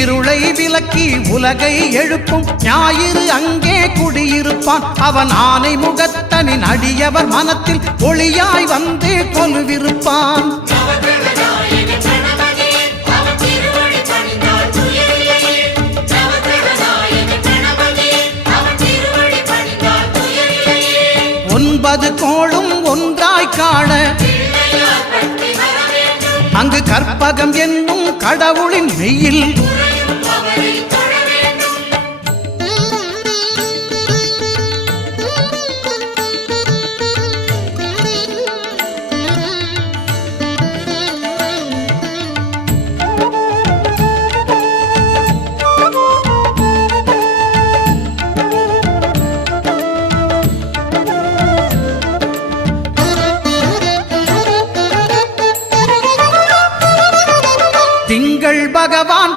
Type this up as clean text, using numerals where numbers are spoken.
இருளை விலக்கி உலகை எழுப்பும் ஞாயிறு அங்கே குடியிருப்பான். அவன் ஆனை முகத்தனின் அடியவர் மனத்தில் ஒளியாய் வந்து கொலுவிருப்பான். ஒன்பது கோளும் ஒன்றாய் காண அங்கு கற்பகம் என்னும் கடவுளின் மெய்யில் திங்கள் பகவான்